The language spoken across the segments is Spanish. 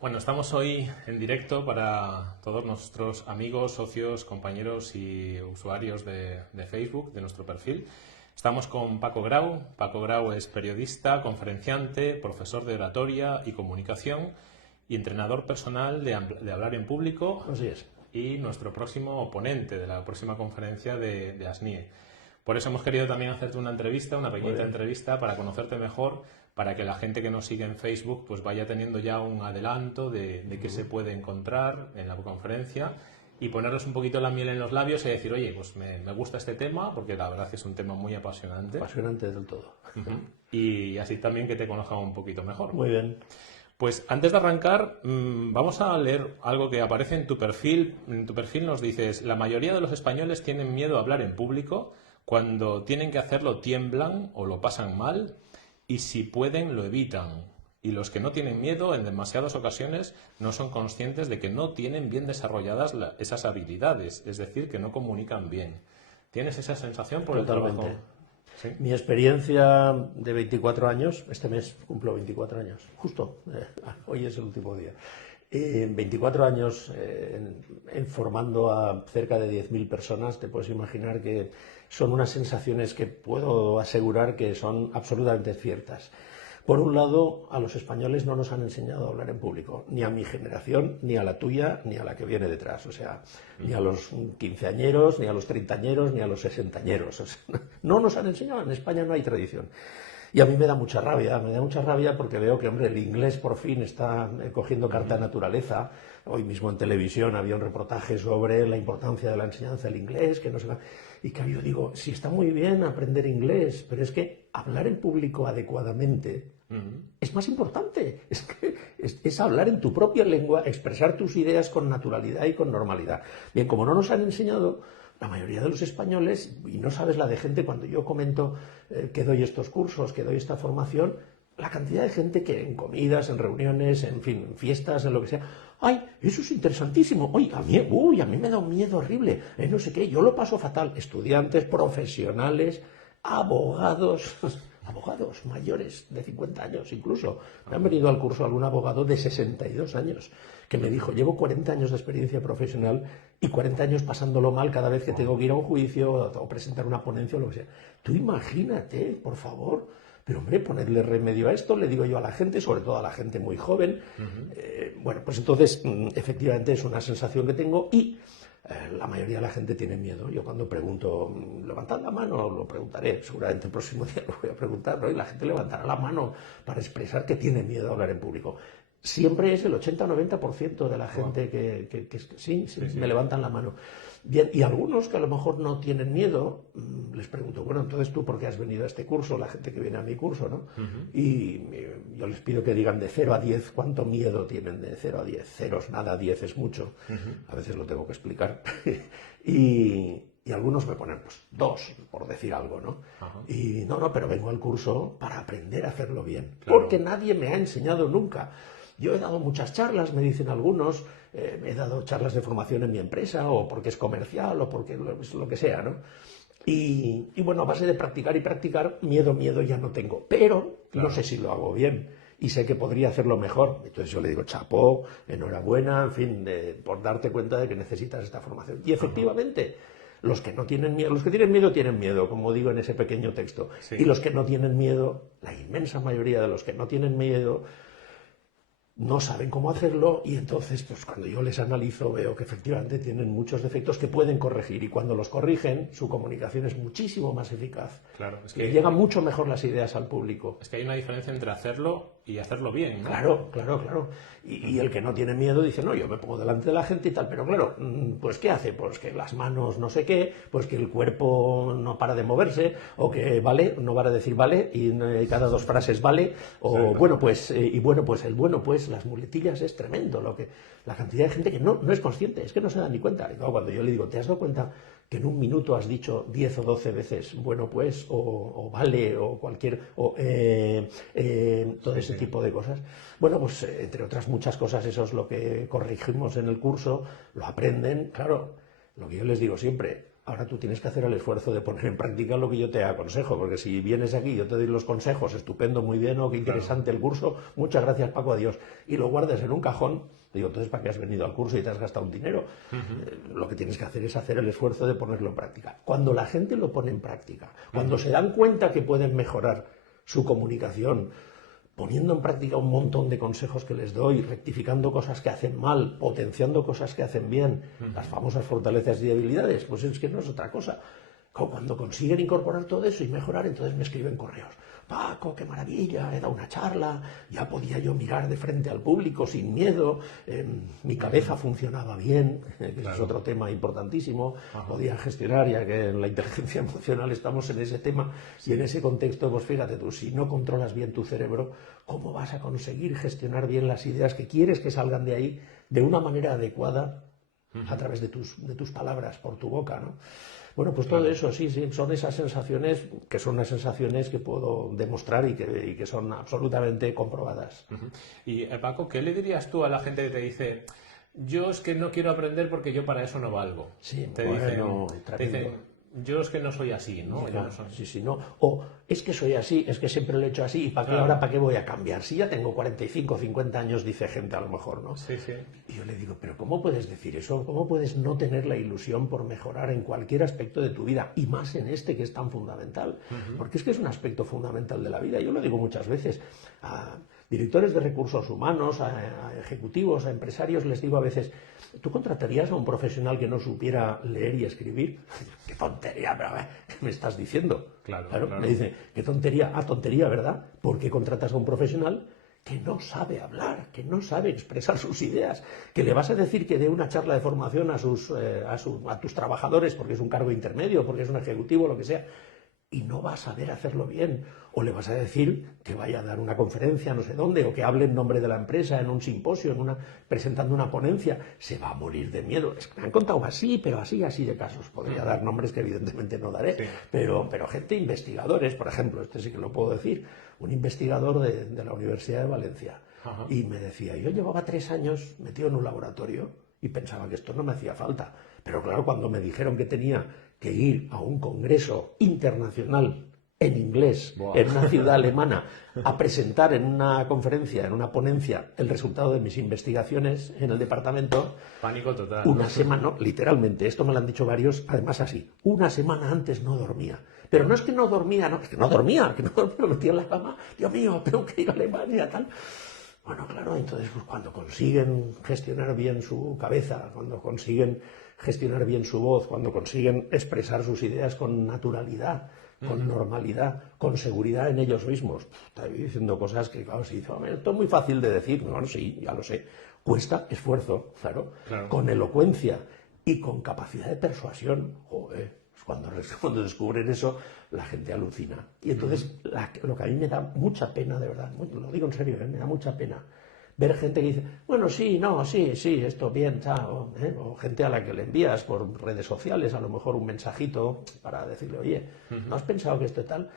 Bueno, estamos hoy en directo para todos nuestros amigos, socios, compañeros y usuarios de Facebook, de nuestro perfil. Estamos con Paco Grau. Paco Grau es periodista, conferenciante, profesor de oratoria y comunicación y entrenador personal de hablar en público. Así es. Y nuestro próximo ponente de la próxima conferencia de ASNIE. Por eso hemos querido también hacerte una entrevista, una pequeñita entrevista para conocerte mejor, para que la gente que nos sigue en Facebook pues vaya teniendo ya un adelanto de qué se puede encontrar en la conferencia y ponerles un poquito la miel en los labios y decir, oye, pues me gusta este tema, porque la verdad es que es un tema muy apasionante. Apasionante del todo. Y así también que te conozcan un poquito mejor. Muy bien. Pues antes de arrancar, vamos a leer algo que aparece en tu perfil. En tu perfil nos dices, la mayoría de los españoles tienen miedo a hablar en público. Cuando tienen que hacerlo tiemblan o lo pasan mal y si pueden lo evitan. Y los que no tienen miedo en demasiadas ocasiones no son conscientes de que no tienen bien desarrolladas esas habilidades, es decir, que no comunican bien. ¿Tienes esa sensación por Totalmente. el trabajo? ¿Sí? Mi experiencia de 24 años, este mes cumplo 24 años, justo, hoy es el último día. 24 años formando a cerca de 10.000 personas, te puedes imaginar que son unas sensaciones que puedo asegurar que son absolutamente ciertas. Por un lado, a los españoles no nos han enseñado a hablar en público, ni a mi generación, ni a la tuya, ni a la que viene detrás. O sea, ni a los quinceañeros, ni a los treintañeros, ni a los sesentañeros. O sea, no nos han enseñado, en España no hay tradición. Y a mí me da mucha rabia porque veo que, hombre, el inglés por fin está cogiendo carta naturaleza. Hoy mismo en televisión había un reportaje sobre la importancia de la enseñanza del inglés, que no sé. Y claro, yo digo, sí está muy bien aprender inglés, pero es que hablar en público adecuadamente es más importante. Es hablar en tu propia lengua, expresar tus ideas con naturalidad y con normalidad. Bien, como no nos han enseñado, la mayoría de los españoles, y no sabes la de gente cuando yo comento que doy estos cursos, que doy esta formación, la cantidad de gente que en comidas, en reuniones, en fin, en fiestas, en lo que sea, ¡ay, eso es interesantísimo! ¡Uy, a mí me da un miedo horrible! No sé qué, yo lo paso fatal. Estudiantes, profesionales, abogados mayores de 50 años incluso. Me han venido al curso algún abogado de 62 años que me dijo, llevo 40 años de experiencia profesional y 40 años pasándolo mal cada vez que tengo que ir a un juicio o presentar una ponencia o lo que sea. Tú imagínate, por favor. Pero, hombre, ponerle remedio a esto, le digo yo a la gente, sobre todo a la gente muy joven. Bueno, pues entonces, efectivamente, es una sensación que tengo y la mayoría de la gente tiene miedo. Yo cuando pregunto, levantad la mano, lo preguntaré, seguramente el próximo día lo voy a preguntar, ¿no? Y la gente levantará la mano para expresar que tiene miedo a hablar en público. Siempre es el 80-90% de la gente que sí, me levantan la mano. Bien, y algunos que a lo mejor no tienen miedo, les pregunto, bueno, entonces tú, ¿por qué has venido a este curso? La gente que viene a mi curso, ¿no? Y yo les pido que digan de 0 a 10, ¿cuánto miedo tienen de 0 a 10? 0 es nada, 10 es mucho. A veces lo tengo que explicar. y algunos me ponen, pues, 2, por decir algo, ¿no? Y no, pero vengo al curso para aprender a hacerlo bien. Claro. Porque nadie me ha enseñado nunca. Yo he dado muchas charlas, me dicen algunos, he dado charlas de formación en mi empresa, o porque es comercial, o porque es lo que sea, ¿no? Y bueno, a base de practicar y practicar, miedo ya no tengo. Pero claro, no sé si lo hago bien y sé que podría hacerlo mejor. Entonces yo le digo, chapó, enhorabuena, en fin, por darte cuenta de que necesitas esta formación. Y efectivamente, los que no tienen miedo, los que tienen miedo, como digo en ese pequeño texto. Sí. Y los que no tienen miedo, la inmensa mayoría de los que no tienen miedo, no saben cómo hacerlo y entonces, pues cuando yo les analizo veo que efectivamente tienen muchos defectos que pueden corregir y cuando los corrigen su comunicación es muchísimo más eficaz. Claro, es que llegan mucho mejor las ideas al público. Es que hay una diferencia entre hacerlo y hacerlo bien, ¿no? Claro. Y el que no tiene miedo dice, no, yo me pongo delante de la gente y tal, pero claro, pues ¿qué hace? Pues que las manos no sé qué, pues que el cuerpo no para de moverse, o que vale, no para de decir vale, y cada 2 frases vale, o bueno pues, las muletillas es tremendo, la cantidad de gente que no es consciente, es que no se da ni cuenta. Y luego, cuando yo le digo, ¿te has dado cuenta que en un minuto has dicho 10 o 12 veces bueno pues, o vale, o cualquier, todo ese tipo de cosas? Bueno, pues entre otras muchas cosas, eso es lo que corregimos en el curso, lo aprenden, claro, lo que yo les digo siempre, Ahora tú tienes que hacer el esfuerzo de poner en práctica lo que yo te aconsejo, porque si vienes aquí, yo te doy los consejos, estupendo, muy bien, qué interesante el curso, muchas gracias Paco, adiós, y lo guardas en un cajón, digo, entonces ¿para qué has venido al curso y te has gastado un dinero? Lo que tienes que hacer es hacer el esfuerzo de ponerlo en práctica. Cuando la gente lo pone en práctica, cuando se dan cuenta que pueden mejorar su comunicación, poniendo en práctica un montón de consejos que les doy, rectificando cosas que hacen mal, potenciando cosas que hacen bien, las famosas fortalezas y debilidades, pues es que no es otra cosa. Cuando consiguen incorporar todo eso y mejorar, entonces me escriben correos. Paco, qué maravilla, he dado una charla, ya podía yo mirar de frente al público sin miedo, mi cabeza funcionaba bien, que es otro tema importantísimo, podía gestionar, ya que en la inteligencia emocional estamos en ese tema, y en ese contexto, pues fíjate tú, si no controlas bien tu cerebro, ¿cómo vas a conseguir gestionar bien las ideas que quieres que salgan de ahí de una manera adecuada a través de tus palabras, por tu boca, ¿no? Bueno, pues todo eso, sí, son esas sensaciones que son unas sensaciones que puedo demostrar y que son absolutamente comprobadas. Y Paco, ¿qué le dirías tú a la gente que te dice, yo es que no quiero aprender porque yo para eso no valgo? Sí, te dicen, yo es que no soy así, ¿no? Claro, no soy... Sí, no. O es que soy así, es que siempre lo he hecho así, ¿y para qué voy a cambiar? Si ya tengo 45 o 50 años, dice gente a lo mejor, ¿no? Sí. Y yo le digo, pero ¿cómo puedes decir eso? ¿Cómo puedes no tener la ilusión por mejorar en cualquier aspecto de tu vida? Y más en este que es tan fundamental. Porque es que es un aspecto fundamental de la vida. Yo lo digo muchas veces a directores de recursos humanos, a ejecutivos, a empresarios, les digo a veces, ¿tú contratarías a un profesional que no supiera leer y escribir? ¡Qué tontería! Pero, ¿qué me estás diciendo? Claro. Me dice, qué tontería, tontería, ¿verdad? ¿Por qué contratas a un profesional que no sabe hablar, que no sabe expresar sus ideas, que le vas a decir que dé una charla de formación a tus trabajadores porque es un cargo intermedio, porque es un ejecutivo, lo que sea, y no va a saber hacerlo bien? O le vas a decir que vaya a dar una conferencia no sé dónde, o que hable en nombre de la empresa en un simposio, presentando una ponencia, se va a morir de miedo. Es que me han contado así, pero así de casos. Podría dar nombres que evidentemente no daré, pero gente, investigadores, por ejemplo, este sí que lo puedo decir, un investigador de la Universidad de Valencia, y me decía, yo llevaba 3 años metido en un laboratorio y pensaba que esto no me hacía falta, pero claro, cuando me dijeron que tenía que ir a un congreso internacional en inglés, en una ciudad alemana, a presentar en una conferencia, en una ponencia, el resultado de mis investigaciones en el departamento. Pánico total. Una semana, no, literalmente, esto me lo han dicho varios, además así, una semana antes no dormía. Pero no es que no dormía, no, es que no dormía, que no me metía en la cama, Dios mío, tengo que ir a Alemania, tal. Bueno, claro, entonces pues, cuando consiguen gestionar bien su cabeza, cuando consiguen gestionar bien su voz, cuando consiguen expresar sus ideas con naturalidad, con normalidad, con seguridad en ellos mismos. Está diciendo cosas que, claro, se dice, esto es muy fácil de decir. Bueno, sí, ya lo sé. Cuesta esfuerzo, claro. Con elocuencia y con capacidad de persuasión. Joder, cuando descubren eso, la gente alucina. Y entonces, lo que a mí me da mucha pena, de verdad, lo digo en serio, me da mucha pena ver gente que dice, bueno, sí, no, sí, esto bien, chao, o gente a la que le envías por redes sociales a lo mejor un mensajito para decirle, oye, ¿no has pensado que esto tal?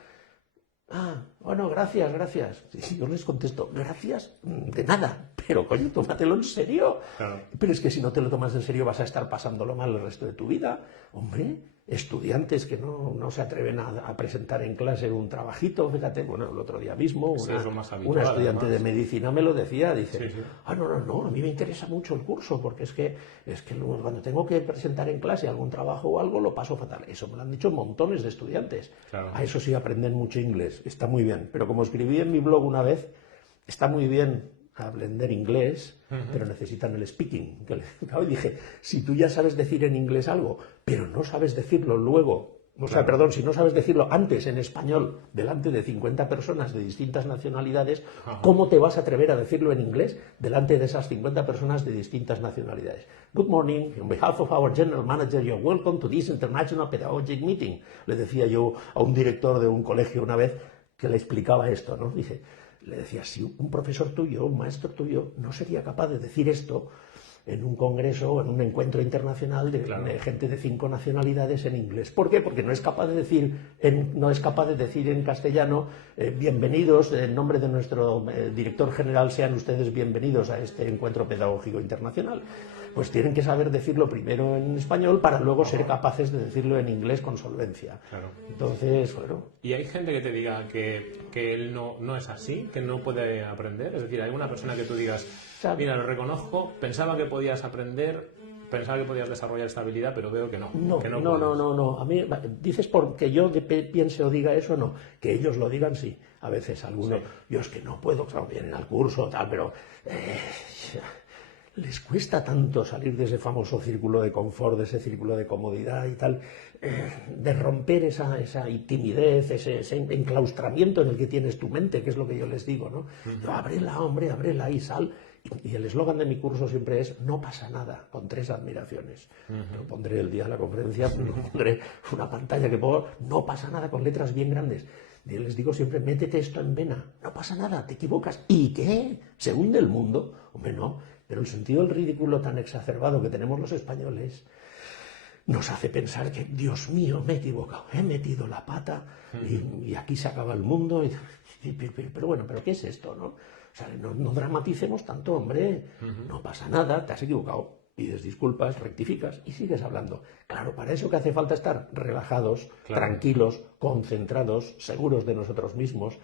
Bueno, gracias. Y yo les contesto, gracias, de nada, pero coño, tómatelo en serio. Claro. Pero es que si no te lo tomas en serio vas a estar pasándolo mal el resto de tu vida. Hombre, estudiantes que no se atreven a presentar en clase un trabajito, fíjate, bueno, el otro día mismo una estudiante de medicina me lo decía, dice, no, a mí me interesa mucho el curso, porque es que cuando tengo que presentar en clase algún trabajo o algo lo paso fatal. Eso me lo han dicho montones de estudiantes. Claro. A eso sí aprenden mucho inglés, está muy bien, pero como escribí en mi blog una vez, está muy bien aprender inglés, pero necesitan el speaking. Y dije, si tú ya sabes decir en inglés algo, pero no sabes decirlo luego, si no sabes decirlo antes en español, delante de 50 personas de distintas nacionalidades, ¿cómo te vas a atrever a decirlo en inglés delante de esas 50 personas de distintas nacionalidades? Good morning, on behalf of our general manager, you're welcome to this international pedagogic meeting. Le decía yo a un director de un colegio una vez que le explicaba esto, ¿no? Le decía, si un profesor tuyo, un maestro tuyo, no sería capaz de decir esto en un congreso o en un encuentro internacional de gente de 5 nacionalidades en inglés. ¿Por qué? Porque no es capaz de decir en castellano bienvenidos, en nombre de nuestro director general, sean ustedes bienvenidos a este encuentro pedagógico internacional. Pues tienen que saber decirlo primero en español para luego ser capaces de decirlo en inglés con solvencia. Claro. Entonces, bueno... ¿Y hay gente que te diga que él no es así, que no puede aprender? Es decir, ¿hay una persona que tú digas, mira, lo reconozco, pensaba que podías aprender, pensaba que podías desarrollar esta habilidad, pero veo que no? No. A mí, dices porque yo piense o diga eso, no. Que ellos lo digan, sí. A veces algunos, yo es que no puedo, claro, vienen al curso, tal, pero... les cuesta tanto salir de ese famoso círculo de confort, de ese círculo de comodidad y tal, de romper esa timidez, ese enclaustramiento en el que tienes tu mente, que es lo que yo les digo, ¿no? Ábrela, hombre, ábrela y sal. Y el eslogan de mi curso siempre es, no pasa nada, con 3 admiraciones. Lo pondré el día de la conferencia, pondré una pantalla que pongo, no pasa nada, con letras bien grandes. Y les digo siempre, métete esto en vena, no pasa nada, te equivocas. ¿Y qué? ¿Se hunde el mundo? Hombre, no. Pero el sentido del ridículo tan exacerbado que tenemos los españoles nos hace pensar que, Dios mío, me he equivocado, he metido la pata y aquí se acaba el mundo. Pero bueno, ¿pero qué es esto, no? O sea, no dramaticemos tanto, hombre, no pasa nada, te has equivocado. Pides disculpas, rectificas y sigues hablando. Claro, para eso que hace falta estar relajados, tranquilos, concentrados, seguros de nosotros mismos.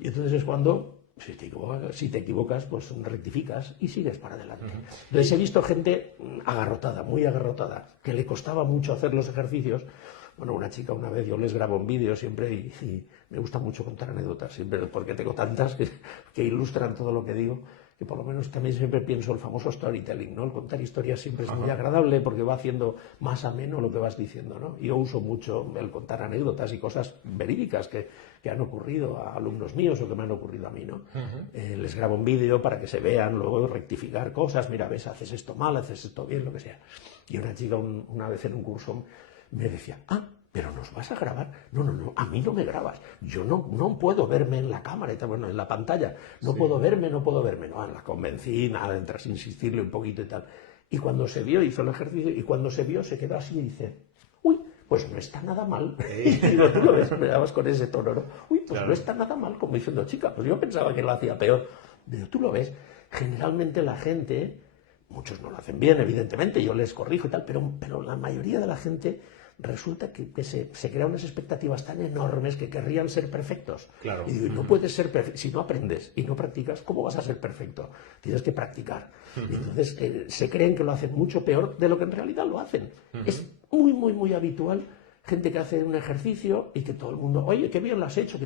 Y entonces es cuando... Si te equivocas, pues rectificas y sigues para adelante. Entonces he visto gente agarrotada, muy agarrotada, que le costaba mucho hacer los ejercicios. Bueno, una chica una vez, yo les grabo un vídeo siempre y me gusta mucho contar anécdotas, siempre, porque tengo tantas que ilustran todo lo que digo, que por lo menos también siempre pienso el famoso storytelling, ¿no? El contar historias siempre es muy agradable porque va haciendo más ameno lo que vas diciendo, ¿no? Yo uso mucho el contar anécdotas y cosas verídicas que han ocurrido a alumnos míos o que me han ocurrido a mí, ¿no? Les grabo un vídeo para que se vean, luego rectificar cosas, mira, ves, haces esto mal, haces esto bien, lo que sea. Y una chica una vez en un curso me decía, pero nos vas a grabar. No, a mí no me grabas. Yo no puedo verme en la cámara, bueno, en la pantalla. No puedo verme. No, la convencí, nada, entras a insistirle un poquito y tal. Y cuando se vio, hizo el ejercicio, y cuando se vio, se quedó así y dice, uy, pues no está nada mal. Y digo, tú lo ves, me dabas con ese tono, ¿no? Uy, pues no está nada mal, como diciendo, chica, pues yo pensaba que lo hacía peor. Digo, tú lo ves, generalmente la gente, muchos no lo hacen bien, evidentemente, yo les corrijo y tal, pero la mayoría de la gente... resulta que se crean unas expectativas tan enormes que querrían ser perfectos. Claro. Y digo, no puedes ser perfecto. Si no aprendes y no practicas, ¿cómo vas a ser perfecto? Tienes que practicar. Y entonces se creen que lo hacen mucho peor de lo que en realidad lo hacen. Es muy, muy, muy habitual gente que hace un ejercicio y que todo el mundo, oye, qué bien lo has hecho.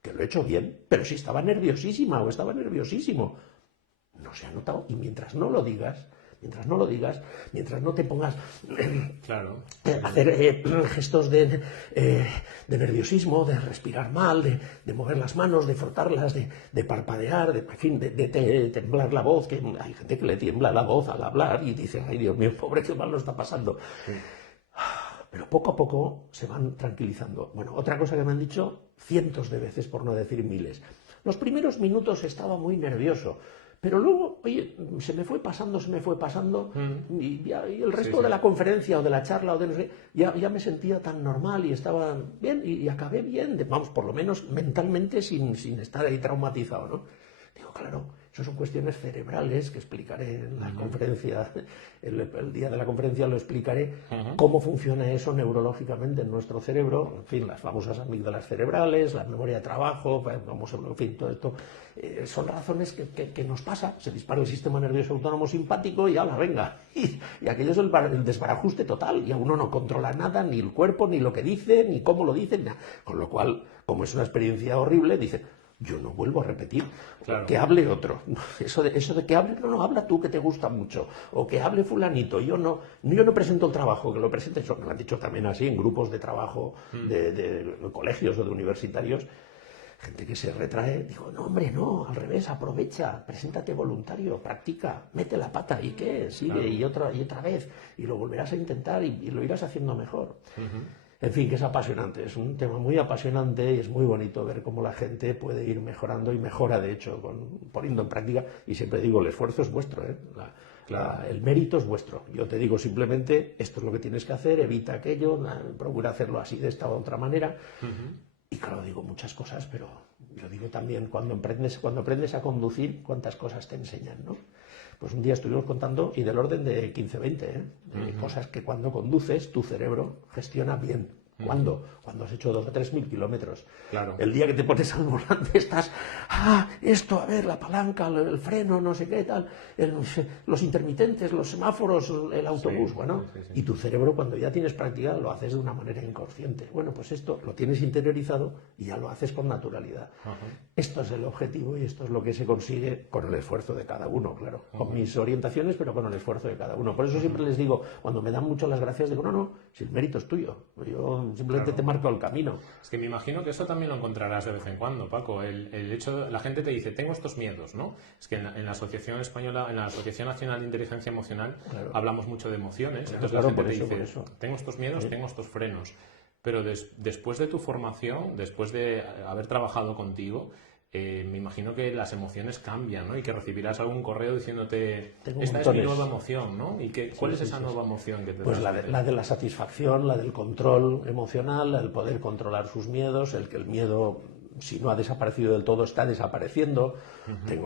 Que lo he hecho bien, pero si estaba nerviosísima o estaba nerviosísimo. No se ha notado. Y mientras no lo digas, mientras no te pongas a hacer gestos de nerviosismo, de respirar mal, de mover las manos, de frotarlas, de parpadear, de temblar la voz, que hay gente que le tiembla la voz al hablar y dice, ay Dios mío, pobre, qué mal lo está pasando. Pero poco a poco se van tranquilizando. Bueno, otra cosa que me han dicho cientos de veces, por no decir miles. Los primeros minutos estaba muy nervioso. Pero luego, oye, se me fue pasando y el resto de la conferencia o de la charla o de no sé, ya me sentía tan normal y estaba bien y acabé bien, vamos, por lo menos mentalmente sin estar ahí traumatizado, ¿no? Digo, claro, eso son cuestiones cerebrales que explicaré en la conferencia, el día de la conferencia lo explicaré, cómo funciona eso neurológicamente en nuestro cerebro, en fin, las famosas amígdalas cerebrales, la memoria de trabajo, en fin, todo esto, son razones que nos pasa, se dispara el sistema nervioso autónomo simpático y ¡hala, venga! Y aquello es el desbarajuste total, y a uno no controla nada, ni el cuerpo, ni lo que dice, ni cómo lo dice, nada. Con lo cual, como es una experiencia horrible, dice... Yo no vuelvo a repetir, que hable otro. Eso de que hable, no, habla tú que te gusta mucho. O que hable fulanito. Yo no presento el trabajo, que lo presente. Eso me lo han dicho también así en grupos de trabajo de colegios o de universitarios. Gente que se retrae, digo, no hombre, no, al revés, aprovecha, preséntate voluntario, practica, mete la pata, ¿y qué? Sigue, y otra vez, y lo volverás a intentar y lo irás haciendo mejor. En fin, que es apasionante, es un tema muy apasionante y es muy bonito ver cómo la gente puede ir mejorando y mejora, de hecho, poniendo en práctica, y siempre digo, el esfuerzo es vuestro, ¿eh? El mérito es vuestro. Yo te digo simplemente, esto es lo que tienes que hacer, evita aquello, procura hacerlo así, de esta u otra manera. Y claro, digo muchas cosas, pero yo digo también, cuando aprendes a conducir, cuántas cosas te enseñan, ¿no? Pues un día estuvimos contando, y del orden de 15, 20, de cosas que cuando conduces, tu cerebro gestiona bien. ¿Cuándo? Cuando has hecho 2.000 o 3.000 kilómetros. Claro. El día que te pones al volante estás, esto, a ver, la palanca, el freno, no sé qué, tal, los intermitentes, los semáforos, el autobús, bueno. Y tu cerebro, cuando ya tienes práctica, lo haces de una manera inconsciente. Bueno, pues esto lo tienes interiorizado y ya lo haces con naturalidad. Esto es el objetivo y esto es lo que se consigue con el esfuerzo de cada uno, claro. Con mis orientaciones, pero con el esfuerzo de cada uno. Por eso siempre les digo, cuando me dan mucho las gracias, digo, no, si el mérito es tuyo. Yo simplemente te marco el camino. Es que me imagino que eso también lo encontrarás de vez en cuando, Paco. El hecho, la gente te dice, tengo estos miedos, ¿no? Es que en la Asociación Española, en la Asociación Nacional de Inteligencia Emocional, hablamos mucho de emociones. Entonces la gente te dice, tengo estos miedos, tengo estos frenos. Pero después de tu formación, después de haber trabajado contigo, me imagino que las emociones cambian, ¿no? Y que recibirás algún correo diciéndote, esta es mi nueva emoción, ¿no? ¿Y cuál es esa nueva emoción que te Pues la de la satisfacción, la del control emocional, el poder controlar sus miedos, el que el miedo, si no ha desaparecido del todo, está desapareciendo.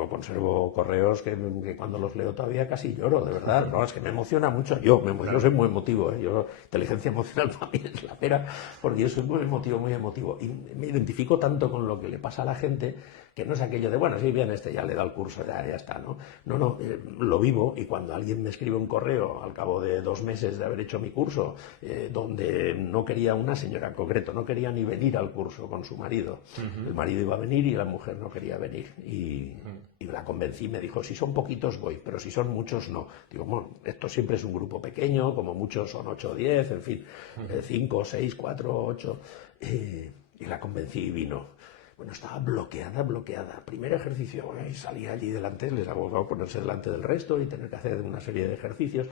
Conservo correos que cuando los leo todavía casi lloro, de verdad. No, es que me emociona mucho. Yo soy muy emotivo, ¿eh? Inteligencia emocional para mí es la pera, porque yo soy muy emotivo, muy emotivo. Y me identifico tanto con lo que le pasa a la gente, que no es aquello de, bueno, sí, bien, ya le da el curso, ya está, ¿no? No, lo vivo, y cuando alguien me escribe un correo al cabo de 2 meses de haber hecho mi curso, donde no quería una señora en concreto, no quería ni venir al curso con su marido. El marido iba a venir y la mujer no quería venir. Y la convencí, me dijo, si son poquitos voy, pero si son muchos no. Digo, bueno, esto siempre es un grupo pequeño, como muchos son 8 o 10, en fin, 5, 6, 4, 8. Y la convencí y vino. Bueno, estaba bloqueada. Primer ejercicio, y salía allí delante, les hago ponerse delante del resto y tener que hacer una serie de ejercicios.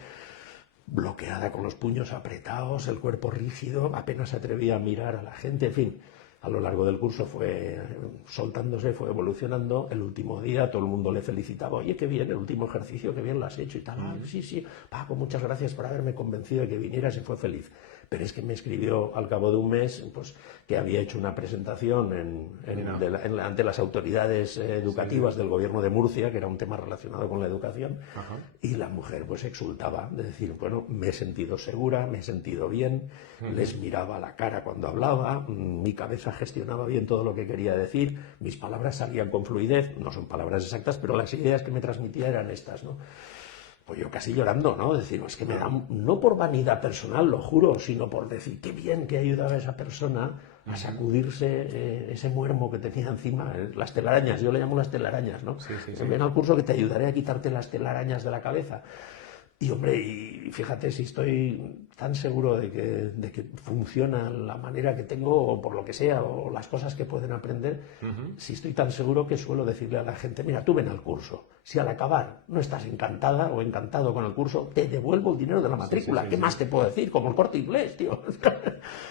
Bloqueada, con los puños apretados, el cuerpo rígido, apenas se atrevía a mirar a la gente, en fin. A lo largo del curso fue soltándose, fue evolucionando. El último día todo el mundo le felicitaba, oye, qué bien, el último ejercicio, qué bien lo has hecho y tal. Sí, Paco, muchas gracias por haberme convencido de que vinieras, y fue feliz. Pero es que me escribió al cabo de un mes, pues, que había hecho una presentación ante las autoridades educativas del gobierno de Murcia, que era un tema relacionado con la educación, y la mujer pues exultaba, de decir, bueno, me he sentido segura, me he sentido bien, les miraba a la cara cuando hablaba, mi cabeza gestionaba bien todo lo que quería decir, mis palabras salían con fluidez, no son palabras exactas, pero las ideas que me transmitía eran estas, ¿no? Pues yo casi llorando, ¿no? Es decir, es que me da, no por vanidad personal, lo juro, sino por decir, qué bien que ayudaba a esa persona a sacudirse ese muermo que tenía encima, las telarañas, yo le llamo las telarañas, ¿no? Sí. Ven al curso que te ayudaré a quitarte las telarañas de la cabeza. Y hombre, y fíjate, si estoy tan seguro de que funciona la manera que tengo, o por lo que sea, o las cosas que pueden aprender, si estoy tan seguro que suelo decirle a la gente, mira, tú ven al curso. Si al acabar no estás encantada o encantado con el curso, te devuelvo el dinero de la matrícula. ¿Qué más te puedo decir? Como el Corte Inglés, tío.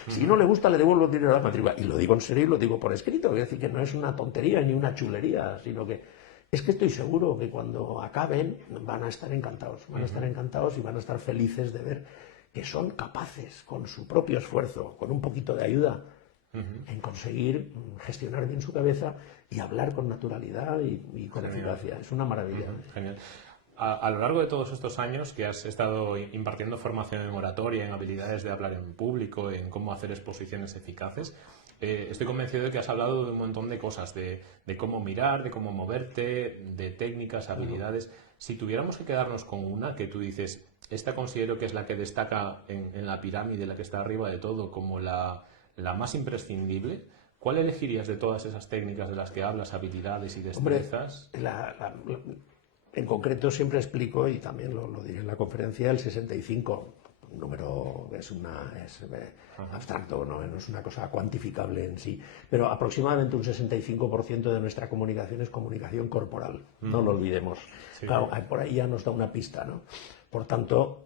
Si no le gusta, le devuelvo el dinero de la matrícula. Y lo digo en serio y lo digo por escrito. Es decir, que no es una tontería ni una chulería, sino que es que estoy seguro que cuando acaben van a estar encantados. Van a estar encantados y van a estar felices de ver que son capaces, con su propio esfuerzo, con un poquito de ayuda, en conseguir gestionar bien su cabeza y hablar con naturalidad y con eficacia. Es una maravilla. Genial. A lo largo de todos estos años que has estado impartiendo formación en oratoria, en habilidades de hablar en público, en cómo hacer exposiciones eficaces, estoy convencido de que has hablado de un montón de cosas, de cómo mirar, de cómo moverte, de técnicas, habilidades. Si tuviéramos que quedarnos con una que tú dices, esta considero que es la que destaca en la pirámide, la que está arriba de todo, como la más imprescindible, ¿cuál elegirías de todas esas técnicas de las que hablas, habilidades y destrezas? En concreto siempre explico, y también lo diré en la conferencia, el 65. Un número es abstracto, no es una cosa cuantificable en sí, pero aproximadamente un 65% de nuestra comunicación es comunicación corporal, no lo olvidemos. Claro, por ahí ya nos da una pista, ¿no? Por tanto,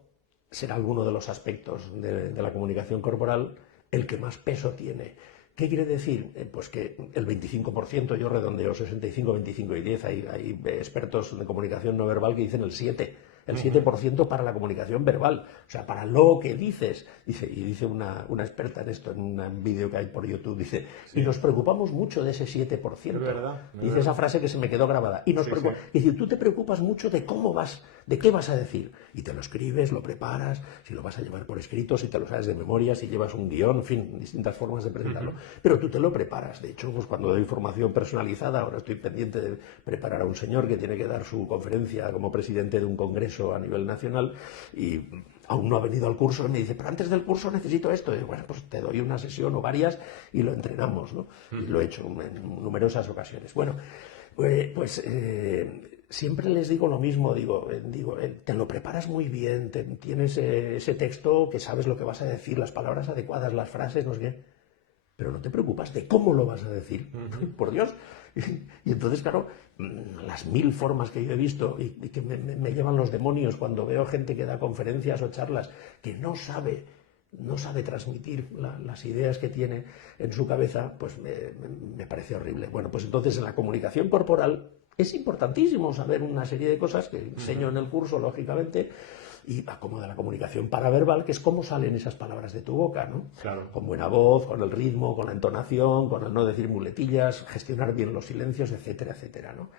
será alguno de los aspectos de la comunicación corporal el que más peso tiene. ¿Qué quiere decir? Pues que el 25%, yo redondeo 65, 25 y 10, hay expertos de comunicación no verbal que dicen el 7%. El 7% para la comunicación verbal, o sea, para lo que dices. Dice una experta en esto, en un vídeo que hay por YouTube, dice, y nos preocupamos mucho de ese 7%. Es verdad. Dice esa frase que se me quedó grabada. Y dice, tú te preocupas mucho de cómo vas, de qué vas a decir. Y te lo escribes, lo preparas, si lo vas a llevar por escrito, si te lo sabes de memoria, si llevas un guión, en fin, distintas formas de presentarlo. Pero tú te lo preparas. De hecho, pues cuando doy formación personalizada, ahora estoy pendiente de preparar a un señor que tiene que dar su conferencia como presidente de un congreso a nivel nacional y aún no ha venido al curso y me dice, pero antes del curso necesito esto. Y digo, bueno, pues te doy una sesión o varias y lo entrenamos, ¿no? Y lo he hecho en numerosas ocasiones. Bueno, siempre les digo lo mismo, te lo preparas muy bien, tienes ese texto que sabes lo que vas a decir, las palabras adecuadas, las frases, no sé qué, pero no te preocupas de cómo lo vas a decir, por Dios. Y entonces, claro, las 1000 formas que yo he visto y que me llevan los demonios cuando veo gente que da conferencias o charlas que no sabe transmitir las ideas que tiene en su cabeza, pues me parece horrible. Bueno, pues entonces en la comunicación corporal es importantísimo saber una serie de cosas que enseño en el curso, lógicamente, y como de la comunicación paraverbal, que es cómo salen esas palabras de tu boca, ¿no? Claro. Con buena voz, con el ritmo, con la entonación, con el no decir muletillas, gestionar bien los silencios, etcétera, etcétera, ¿no?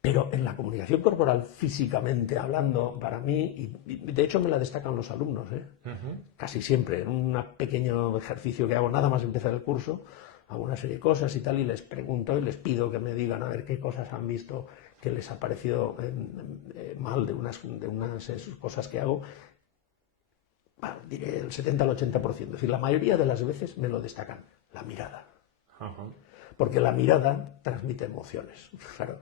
Pero en la comunicación corporal, físicamente hablando, para mí, y de hecho me la destacan los alumnos, casi siempre, en un pequeño ejercicio que hago nada más empezar el curso, hago una serie de cosas y tal, y les pregunto y les pido que me digan a ver qué cosas han visto que les ha parecido mal de unas cosas que hago. Bueno, diré el 70 al 80%, es decir, la mayoría de las veces me lo destacan, la mirada. Porque la mirada transmite emociones, claro.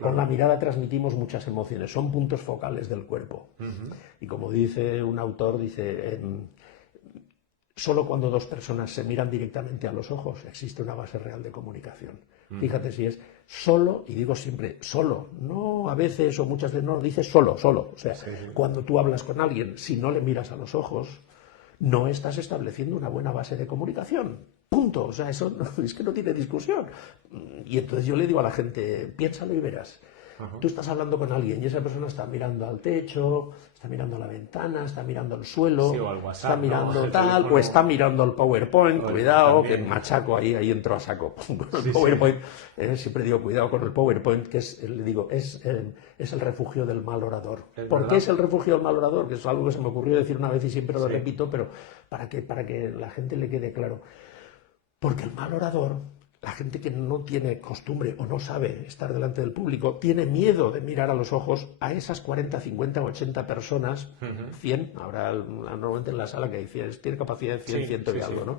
Con la mirada transmitimos muchas emociones, son puntos focales del cuerpo. Y como dice un autor, solo cuando dos personas se miran directamente a los ojos existe una base real de comunicación. Fíjate si es solo, y digo siempre solo, no a veces o muchas veces, no, dices solo. O sea, cuando tú hablas con alguien, si no le miras a los ojos, no estás estableciendo una buena base de comunicación. Punto. O sea, eso es que no tiene discusión. Y entonces yo le digo a la gente, piénsalo y verás. Tú estás hablando con alguien y esa persona está mirando al techo, está mirando a la ventana, está mirando al suelo, sí, o al WhatsApp, está mirando ¿no? tal, o está mirando al PowerPoint. Cuidado, también, que machaco ahí entro a saco. El PowerPoint, siempre digo, cuidado con el PowerPoint, que es el refugio del mal orador. ¿Por qué es el refugio del mal orador? Que es algo que se me ocurrió decir una vez y siempre lo repito, pero para que la gente le quede claro. Porque el mal orador, la gente que no tiene costumbre o no sabe estar delante del público, tiene miedo de mirar a los ojos a esas 40, 50, 80 personas, 100, ahora normalmente en la sala que hay 100, tiene capacidad de 100, 100 y algo, ¿no?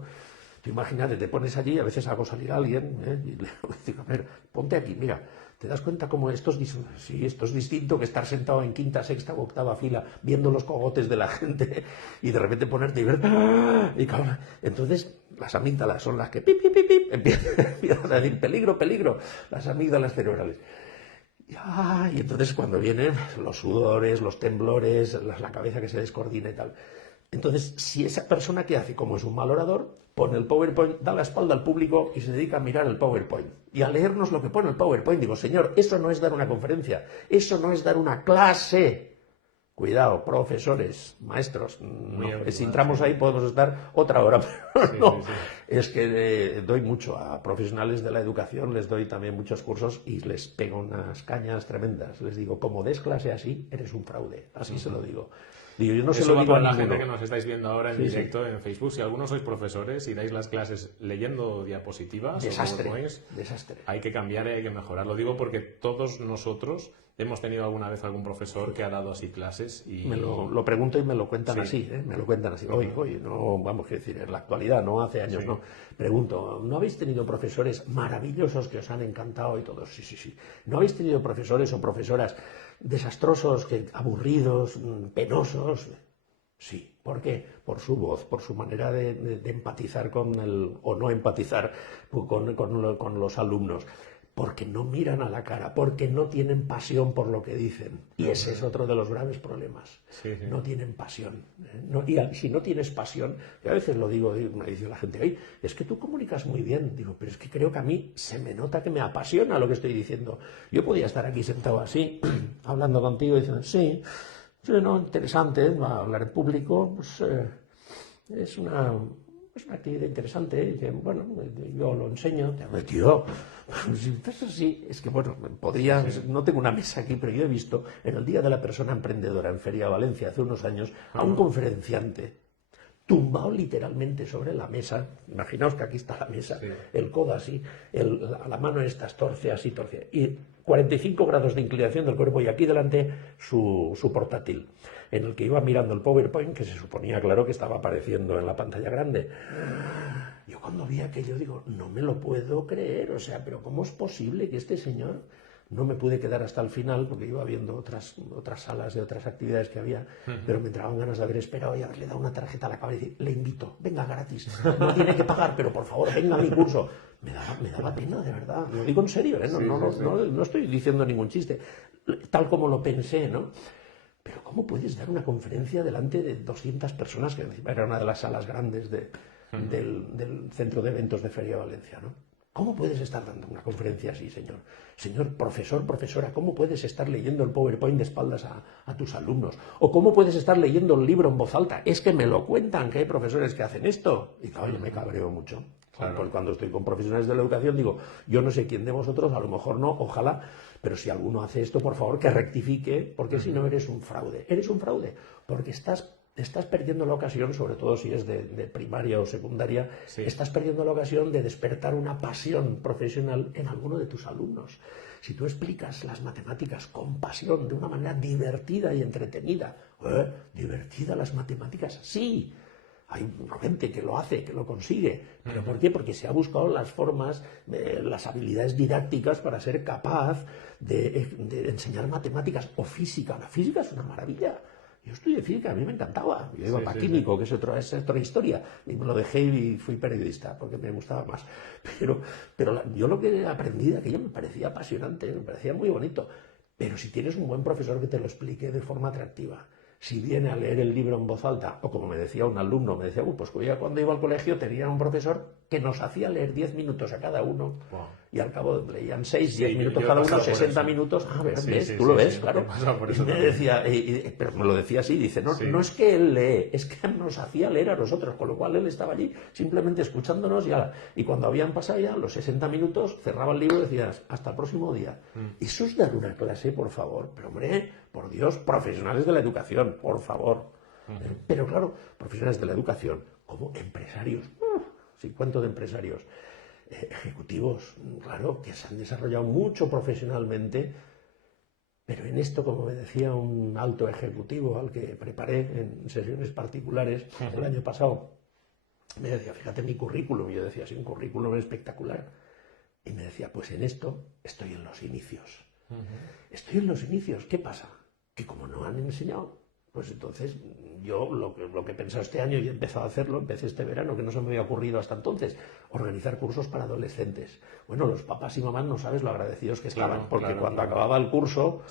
Tú imagínate, te pones allí, a veces hago salir a alguien, y le digo, a ver, ponte aquí, mira, ¿te das cuenta cómo esto es distinto que estar sentado en quinta, sexta o octava fila viendo los cogotes de la gente y de repente ponerte y ver... Y claro, entonces las amígdalas son las que empiezan a decir peligro, peligro, las amígdalas cerebrales. Y entonces cuando vienen los sudores, los temblores, la cabeza que se descoordina y tal. Entonces, si esa persona que hace, como es un mal orador, pone el PowerPoint, da la espalda al público y se dedica a mirar el PowerPoint y a leernos lo que pone el PowerPoint, digo, señor, eso no es dar una conferencia, eso no es dar una clase. Cuidado, profesores, maestros, si entramos ahí podemos estar otra hora, pero no. Es que doy mucho a profesionales de la educación, les doy también muchos cursos y les pego unas cañas tremendas. Les digo, como des clase así, eres un fraude, así se lo digo. Digo, yo no se Eso lo va digo para a la ninguno. gente que nos estáis viendo ahora en directo en Facebook. Si algunos sois profesores y dais las clases leyendo diapositivas o PowerPoints, desastre. Hay que cambiar y hay que mejorar. Lo digo porque todos nosotros hemos tenido alguna vez algún profesor que ha dado así clases y... Me lo pregunto y me lo cuentan así, me lo cuentan así. Hoy, no, vamos a decir, en la actualidad, no hace años, no. Pregunto, ¿no habéis tenido profesores maravillosos que os han encantado y todo? Sí. ¿No habéis tenido profesores o profesoras desastrosos, aburridos, penosos? Sí. ¿Por qué? Por su voz, por su manera de empatizar o no empatizar con los alumnos. porque no miran a la cara, porque no tienen pasión por lo que dicen. Y ese es otro de los graves problemas. Sí, sí. No tienen pasión. Si no tienes pasión, yo a veces lo digo, me dice la gente, oye, es que tú comunicas muy bien. Digo, pero es que creo que a mí se me nota que me apasiona lo que estoy diciendo. Yo podía estar aquí sentado así, hablando contigo, diciendo, sí, no, interesante, va a hablar en público, pues es una actividad interesante, y que, bueno, yo lo enseño, tío, si estás así, es que, bueno, podría, no tengo una mesa aquí, pero yo he visto en el Día de la Persona Emprendedora en Feria Valencia hace unos años a un conferenciante tumbado literalmente sobre la mesa, imaginaos que aquí está la mesa, el codo así, la mano esta torce así, torce, y 45 grados de inclinación del cuerpo y aquí delante su portátil, en el que iba mirando el PowerPoint que se suponía, claro, que estaba apareciendo en la pantalla grande. Yo cuando vi aquello digo, no me lo puedo creer, o sea, pero ¿cómo es posible que este señor... No me pude quedar hasta el final porque iba viendo otras salas de otras actividades que había, pero me entraban ganas de haber esperado y haberle dado una tarjeta a la cabeza y decir, le invito, venga gratis, no tiene que pagar, pero por favor, venga a mi curso. Me daba pena, de verdad, lo digo en serio, no estoy diciendo ningún chiste, tal como lo pensé, ¿no? Pero ¿cómo puedes dar una conferencia delante de 200 personas, que encima era una de las salas grandes del centro de eventos de Feria Valencia, ¿no? ¿Cómo puedes estar dando una conferencia así, señor? Señor profesor, profesora, ¿cómo puedes estar leyendo el PowerPoint de espaldas a tus alumnos? ¿O cómo puedes estar leyendo el libro en voz alta? Es que me lo cuentan, que hay profesores que hacen esto. Y claro, yo me cabreo mucho. Claro. Cuando estoy con profesionales de la educación digo, yo no sé quién de vosotros, a lo mejor no, ojalá, pero si alguno hace esto, por favor, que rectifique, porque si no eres un fraude. Eres un fraude, porque estás perdiendo la ocasión, sobre todo si es de primaria o secundaria, estás perdiendo la ocasión de despertar una pasión profesional en alguno de tus alumnos. Si tú explicas las matemáticas con pasión, de una manera divertida y entretenida, ¿divertida las matemáticas? Sí. Hay gente que lo hace, que lo consigue. ¿Pero por qué? Porque se ha buscado las formas, las habilidades didácticas para ser capaz de enseñar matemáticas o física. La física es una maravilla. Yo estudié física, a mí me encantaba. Yo iba para químico, que es otra historia. Y me lo dejé y fui periodista, porque me gustaba más. Pero yo lo que aprendí de aquello me parecía apasionante, me parecía muy bonito. Pero si tienes un buen profesor que te lo explique de forma atractiva, si viene a leer el libro en voz alta, o como me decía un alumno, me decía, pues yo cuando iba al colegio tenía un profesor que nos hacía leer 10 minutos a cada uno, y al cabo leían 6, 10 minutos cada uno, 60 minutos, ¿ves? Tú lo ves, claro. Y me decía, pero me lo decía así, dice, no es que él lee, es que nos hacía leer a nosotros, con lo cual él estaba allí simplemente escuchándonos, y cuando habían pasado ya los 60 minutos, cerraba el libro y decías, hasta el próximo día. Eso es dar una clase, por favor, pero hombre, por Dios, profesionales de la educación, por favor. Pero claro, profesionales de la educación, como empresarios, sí, ¿cuánto de empresarios? Ejecutivos, claro, que se han desarrollado mucho profesionalmente, pero en esto, como me decía un alto ejecutivo al que preparé en sesiones particulares el año pasado, me decía, fíjate mi currículum, y yo decía, sí, un currículum espectacular, y me decía, pues en esto estoy en los inicios. Estoy en los inicios, ¿qué pasa? Que como no han enseñado, pues entonces yo lo que he pensado este año y he empezado a hacerlo, empecé este verano, que no se me había ocurrido hasta entonces, organizar cursos para adolescentes. Bueno, los papás y mamás no sabes lo agradecidos que estaban, porque cuando acababa el curso,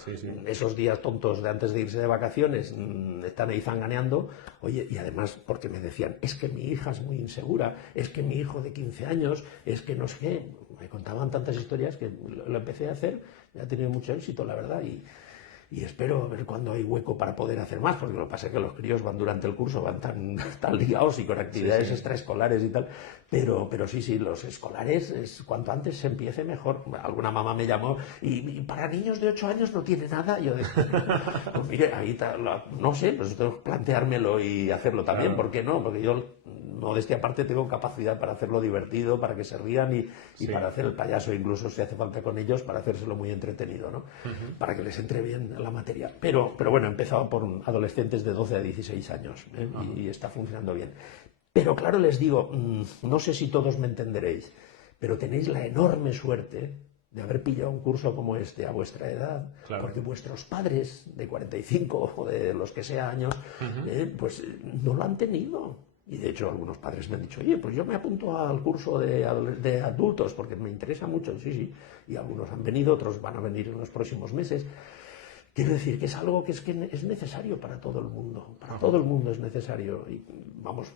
esos días tontos de antes de irse de vacaciones, están ahí zanganeando, oye, y además porque me decían, es que mi hija es muy insegura, es que mi hijo de 15 años, es que no sé qué, me contaban tantas historias que lo empecé a hacer, y ha tenido mucho éxito, la verdad, y espero a ver cuándo hay hueco para poder hacer más, porque lo que pasa es que los críos van durante el curso, van tan liados y con actividades extraescolares y tal, pero sí, los escolares, cuanto antes se empiece mejor. Alguna mamá me llamó, y para niños de 8 años no tiene nada. Yo decía, pues mire, ahí no sé, pues tengo que planteármelo y hacerlo también, ¿por qué no? Porque yo, modestia aparte, tengo capacidad para hacerlo divertido, para que se rían y para hacer el payaso, incluso si hace falta con ellos, para hacérselo muy entretenido, ¿no? Para que les entre bien la materia. Pero bueno, he empezado por adolescentes de 12 a 16 años, y está funcionando bien. Pero claro, les digo, no sé si todos me entenderéis, pero tenéis la enorme suerte de haber pillado un curso como este a vuestra edad, porque vuestros padres de 45 o de los que sea años, pues no lo han tenido. Y de hecho algunos padres me han dicho, oye, pues yo me apunto al curso de adultos porque me interesa mucho. Sí, sí. Y algunos han venido, otros van a venir en los próximos meses. Quiero decir que es algo que es necesario para todo el mundo. Para todo el mundo es necesario. Y vamos,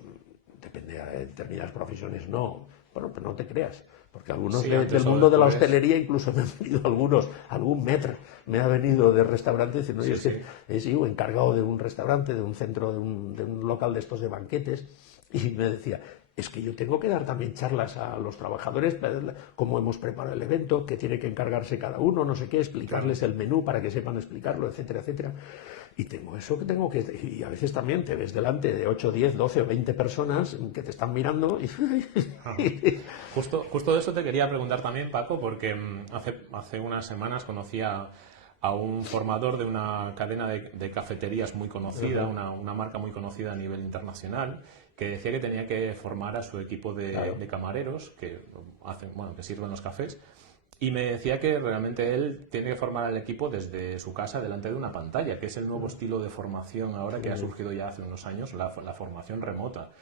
depende de determinadas profesiones, no. Bueno, pero no te creas. Porque algunos Sí, del antes o mundo de la después. hostelería incluso me han venido algunos, algún maître me ha venido de restaurante diciendo, oye, Sí, es que he sido encargado de un restaurante, de un centro, de un local de estos de banquetes, y me decía, es que yo tengo que dar también charlas a los trabajadores, cómo hemos preparado el evento, qué tiene que encargarse cada uno, no sé qué, explicarles el menú para que sepan explicarlo, etcétera, etcétera. Y tengo eso que tengo que... Y a veces también te ves delante de 8, 10, 12 o 20 personas que te están mirando y... Ajá. Justo de eso te quería preguntar también, Paco, porque hace unas semanas conocí a un formador de una cadena de cafeterías muy conocida, una marca muy conocida a nivel internacional, que decía que tenía que formar a su equipo de camareros que que sirven los cafés. Y me decía que realmente él tiene que formar al equipo desde su casa delante de una pantalla, que es el nuevo estilo de formación ahora que ha surgido ya hace unos años, la formación remota.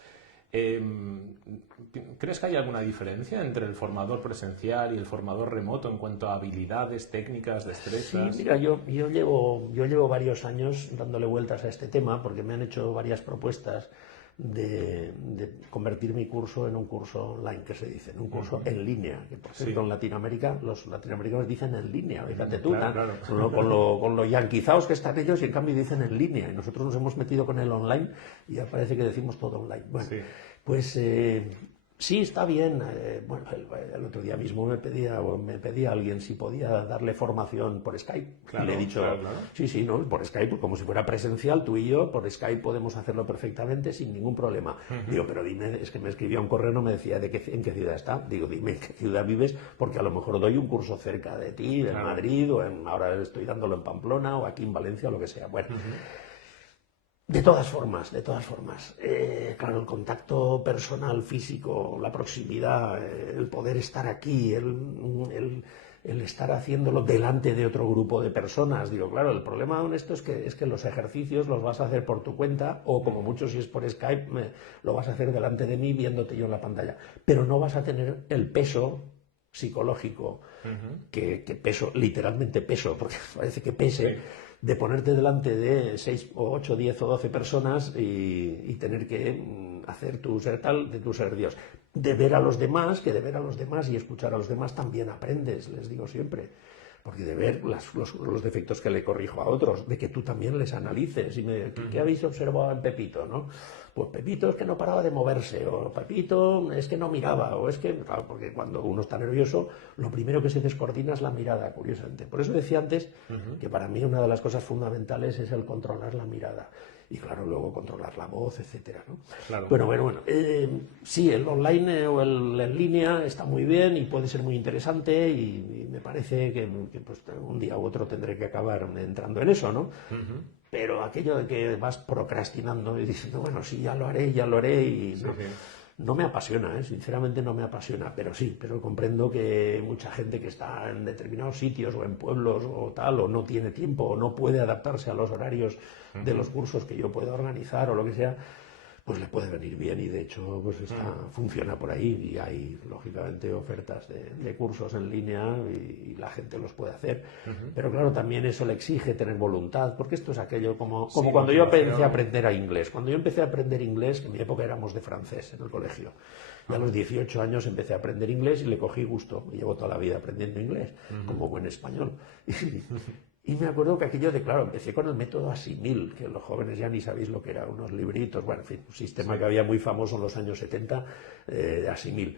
Eh, ¿Crees que hay alguna diferencia entre el formador presencial y el formador remoto en cuanto a habilidades, técnicas, Sí, destrezas? mira, yo llevo varios años dándole vueltas a este tema porque me han hecho varias propuestas de convertir mi curso en un curso online, que se dice, en un curso en línea, que por cierto Sí. en Latinoamérica los latinoamericanos dicen en línea, fíjate tú, Claro, claro. con lo yanquizados que están ellos y en cambio dicen en línea, y nosotros nos hemos metido con el online y ya parece que decimos todo online. Bueno, Sí. pues sí, está bien. Bueno, el otro día mismo me pedía alguien si podía darle formación por Skype. Claro, Y le he dicho, claro, claro. sí, sí, no, por Skype, como si fuera presencial, tú y yo, por Skype podemos hacerlo perfectamente sin ningún problema. Digo, pero dime, es que me escribía un correo, no me decía en qué ciudad está. Digo, dime en qué ciudad vives, porque a lo mejor doy un curso cerca de ti, en Claro. Madrid, ahora estoy dándolo en Pamplona, o aquí en Valencia, o lo que sea. Bueno. De todas formas, claro, el contacto personal, físico, la proximidad, el poder estar aquí, el estar haciéndolo delante de otro grupo de personas. Digo, claro, el problema con esto es que los ejercicios los vas a hacer por tu cuenta o como mucho si es por Skype, lo vas a hacer delante de mí viéndote yo en la pantalla. Pero no vas a tener el peso psicológico, que peso, literalmente peso, porque parece que pese, Sí. de ponerte delante de 6 o 8, 10 o 12 personas y tener que hacer tu ser tal, de tu ser Dios. De ver a los demás, que de ver a los demás y escuchar a los demás también aprendes, les digo siempre. Porque de ver los defectos que le corrijo a otros, de que tú también les analices. ¿Qué habéis observado en Pepito? ¿No? Pues Pepito es que no paraba de moverse, o Pepito es que no miraba, o es que, claro, porque cuando uno está nervioso, lo primero que se descoordina es la mirada, curiosamente. Por eso decía antes que para mí una de las cosas fundamentales es el controlar la mirada. Y claro, luego controlar la voz, etcétera, ¿no? Claro. Bueno. Sí, el online o el en línea está muy bien y puede ser muy interesante y me parece que pues, un día u otro tendré que acabar entrando en eso, ¿no? Pero aquello de que vas procrastinando y diciendo, bueno, sí, ya lo haré y Sí, no, sí. no me apasiona, sinceramente no me apasiona, pero comprendo que mucha gente que está en determinados sitios o en pueblos o tal, o no tiene tiempo o no puede adaptarse a los horarios de los cursos que yo pueda organizar o lo que sea, pues le puede venir bien y de hecho pues funciona por ahí y hay lógicamente ofertas de cursos en línea y la gente los puede hacer, pero claro, también eso le exige tener voluntad, porque esto es aquello como Sí, cuando yo empecé a motivación. aprender a inglés. Cuando yo empecé a aprender inglés, en mi época éramos de francés en el colegio, y a los 18 años empecé a aprender inglés y le cogí gusto, y llevo toda la vida aprendiendo inglés, como buen español. Y me acuerdo que aquello de, claro, empecé con el método Asimil, que los jóvenes ya ni sabéis lo que era, unos libritos, bueno, en fin, un sistema que había muy famoso en los años 70 de Asimil.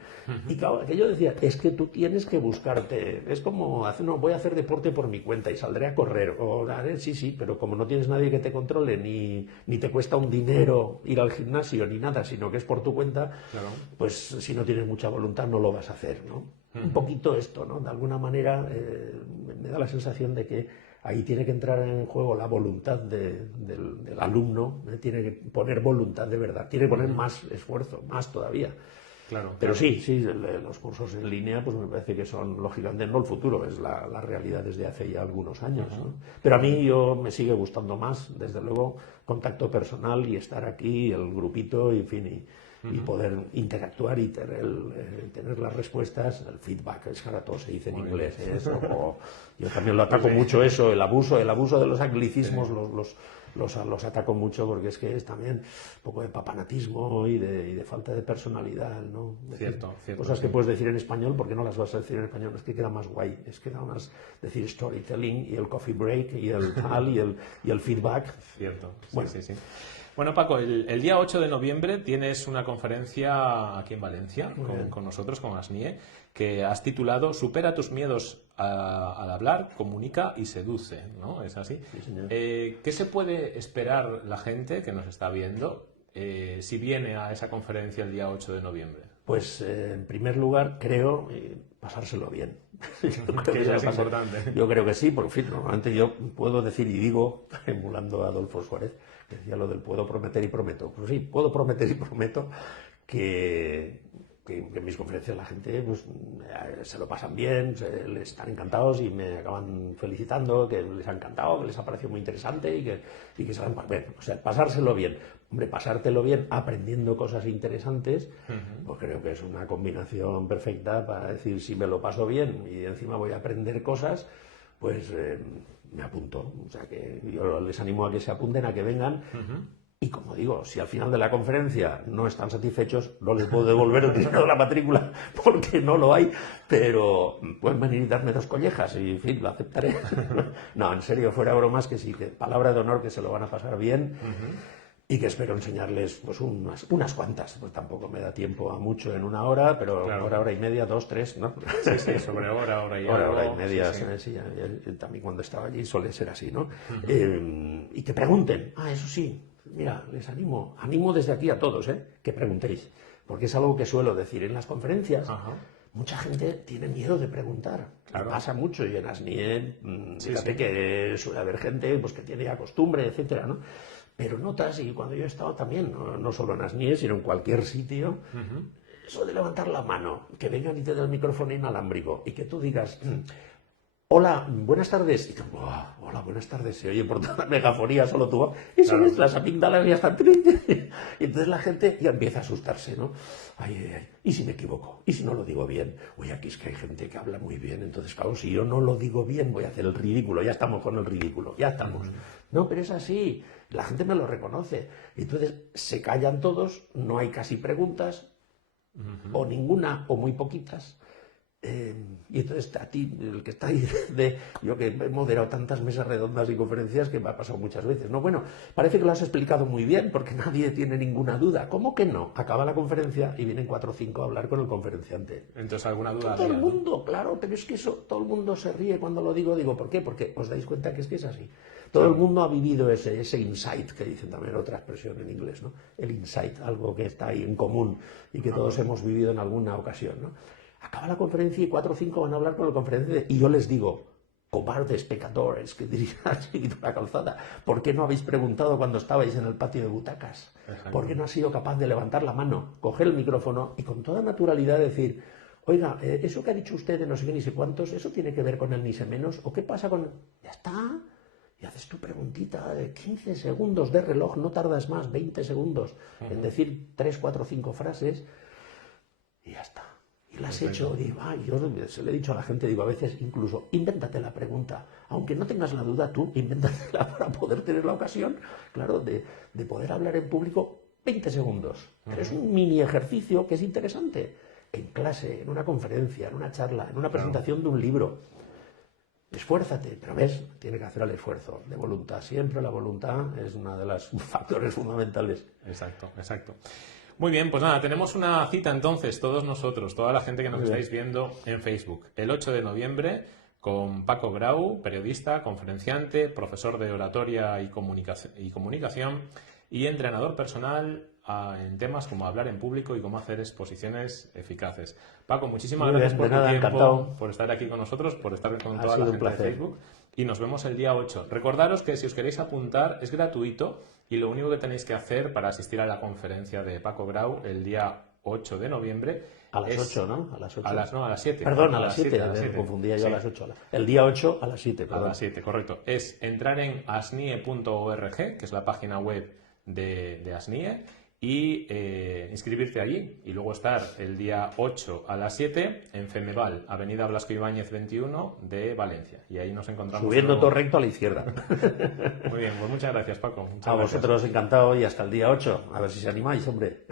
Y claro, aquello decía, es que tú tienes que buscarte, es como, no, voy a hacer deporte por mi cuenta y saldré a correr, o haré, sí, pero como no tienes nadie que te controle, ni te cuesta un dinero ir al gimnasio, ni nada, sino que es por tu cuenta, Claro. pues si no tienes mucha voluntad no lo vas a hacer, ¿no? Un poquito esto, ¿no? De alguna manera me da la sensación de que ahí tiene que entrar en juego la voluntad del alumno, tiene que poner voluntad de verdad, tiene que poner más esfuerzo, más todavía. Claro, Pero claro. sí, los cursos en línea, pues me parece que son, lógicamente, no el futuro, es la realidad desde hace ya algunos años, ¿no? Pero a mí me sigue gustando más, desde luego, contacto personal y estar aquí, el grupito, y, en fin, y poder interactuar y tener las respuestas, el feedback, es que ahora todo se dice en Muy inglés, bien. eso, yo también lo ataco mucho eso, el abuso de los anglicismos, los ataco mucho porque es que es también un poco de papanatismo y de falta de personalidad, ¿no? Cierto, cierto, Cosas que sí. puedes decir en español, ¿por qué no las vas a decir en español? Es que queda más guay, es que da más decir storytelling y el coffee break y el tal y el feedback. Cierto, sí, Bueno. sí, sí. Bueno, Paco, el día 8 de noviembre tienes una conferencia aquí en Valencia con nosotros, con ASNIE, que has titulado Supera tus miedos al hablar, comunica y seduce, ¿no? ¿Es así? Sí, señor. ¿Qué se puede esperar la gente que nos está viendo si viene a esa conferencia el día 8 de noviembre? Pues en primer lugar creo pasárselo bien. Yo creo Que ya es se lo importante. Yo creo que sí, porque en fin, normalmente yo puedo decir y digo, emulando a Adolfo Suárez, que decía lo del puedo prometer y prometo. Pues sí, puedo prometer y prometo que en mis conferencias la gente pues, se lo pasan bien, les están encantados y me acaban felicitando, que les ha encantado, que les ha parecido muy interesante y que se van bien. O sea, pasárselo bien. Hombre, pasártelo bien aprendiendo cosas interesantes, pues creo que es una combinación perfecta para decir, si me lo paso bien y encima voy a aprender cosas, pues me apunto. O sea, que yo les animo a que se apunten, a que vengan. Y como digo, si al final de la conferencia no están satisfechos, no les puedo devolver el dinero de la matrícula porque no lo hay, pero pueden venir y darme 2 collejas y, en fin, lo aceptaré. No, en serio, fuera bromas, que sí, que palabra de honor que se lo van a pasar bien y que espero enseñarles pues unas cuantas. Pues tampoco me da tiempo a mucho en una hora, pero Claro. hora y media, 2, 3, ¿no? Sí, sí, sobre hora y algo. Hora y media, Sí, sí. sí, también cuando estaba allí suele ser así, ¿no? Y que pregunten. Eso sí, mira, les animo desde aquí a todos, que preguntéis, porque es algo que suelo decir en las conferencias. Ajá. Mucha gente tiene miedo de preguntar. Claro. Pasa mucho y en ASNIE, Sí, fíjate sí. que suele haber gente pues, que tiene ya costumbre, etcétera, ¿no? Pero notas, y cuando yo he estado también, no solo en ASNIE, sino en cualquier sitio, eso de levantar la mano, que vengan y te den el micrófono inalámbrico y que tú digas, hola, buenas tardes. Y tú, hola, buenas tardes. Se oye por toda la megafonía solo tu voz. Eso Claro. es, las amígdalas ya están. Y entonces la gente ya empieza a asustarse, ¿no? Ay. ¿Y si me equivoco? ¿Y si no lo digo bien? Oye, aquí es que hay gente que habla muy bien. Entonces, claro, si yo no lo digo bien, voy a hacer el ridículo. Ya estamos con el ridículo. Ya estamos. No, pero es así. La gente me lo reconoce. Entonces, se callan todos. No hay casi preguntas. O ninguna, o muy poquitas. Y entonces a ti, el que está ahí, yo que he moderado tantas mesas redondas y conferencias que me ha pasado muchas veces, ¿no? Bueno, parece que lo has explicado muy bien porque nadie tiene ninguna duda. ¿Cómo que no? Acaba la conferencia y vienen 4 o 5 a hablar con el conferenciante. Entonces, ¿alguna duda Todo el había, no? mundo, claro, pero es que eso, todo el mundo se ríe cuando lo digo. Digo, ¿por qué? Porque os dais cuenta que es así. Todo el mundo ha vivido ese insight, que dicen también otra expresión en inglés, ¿no? El insight, algo que está ahí en común y que todos hemos vivido en alguna ocasión, ¿no? Acaba la conferencia y 4 o 5 van a hablar con el conferenciante y yo les digo, cobardes pecadores, que dirían así la calzada, ¿por qué no habéis preguntado cuando estabais en el patio de butacas? Exacto. ¿Por qué no has sido capaz de levantar la mano, coger el micrófono y con toda naturalidad decir, oiga, eso que ha dicho usted de no sé qué ni sé cuántos, ¿eso tiene que ver con el ni sé menos? ¿O qué pasa con...? Ya está. Y haces tu preguntita de 15 segundos de reloj, no tardas más, 20 segundos en decir 3, 4, 5 frases y ya está. Y la has hecho, digo, yo se le he dicho a la gente, digo, a veces incluso, invéntate la pregunta. Aunque no tengas la duda tú, invéntatela para poder tener la ocasión, claro, de poder hablar en público 20 segundos. Pero es un mini ejercicio que es interesante. En clase, en una conferencia, en una charla, en una presentación de un libro. Esfuérzate, pero ves, tiene que hacer el esfuerzo de voluntad. Siempre la voluntad es uno de los factores fundamentales. Exacto, exacto. Muy bien, pues nada, tenemos una cita entonces, todos nosotros, toda la gente que nos estáis viendo en Facebook, el 8 de noviembre con Paco Grau, periodista, conferenciante, profesor de oratoria y comunicación y entrenador personal en temas como hablar en público y cómo hacer exposiciones eficaces. Paco, muchísimas Muy gracias bien, por de tu nada, tiempo, encantado. por estar aquí con nosotros, por estar con Ha toda sido la un gente de placer. Facebook y nos vemos el día 8. Recordaros que si os queréis apuntar es gratuito y lo único que tenéis que hacer para asistir a la conferencia de Paco Grau el día 8 de noviembre. A las 8, ¿no? A las 8. No, a las 7. Perdón, a las 7. a las 7. Me confundía yo Sí. a las 8. El día 8 a las 7, A perdón. las 7, correcto. Es entrar en asnie.org, que es la página web de Asnie, y inscribirte allí. Y luego estar el día 8 a las 7 en Femeval, Avenida Blasco Ibáñez 21 de Valencia. Y ahí nos encontramos. Subiendo todo recto a la izquierda. Muy bien, pues muchas gracias, Paco. Muchas A gracias. vosotros encantado y hasta el día 8. A ver si se animáis, hombre.